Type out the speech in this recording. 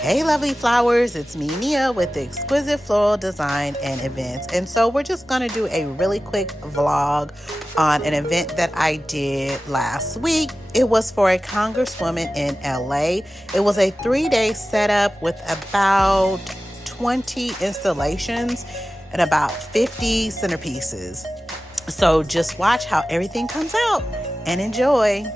Hey lovely flowers, it's me Nia with the Exquisite Floral Design and Events. And so we're just going to do a really quick vlog on an event that I did last week. It was for a congresswoman in LA. It was a 3-day setup with about 20 installations and about 50 centerpieces. So just watch how everything comes out and enjoy.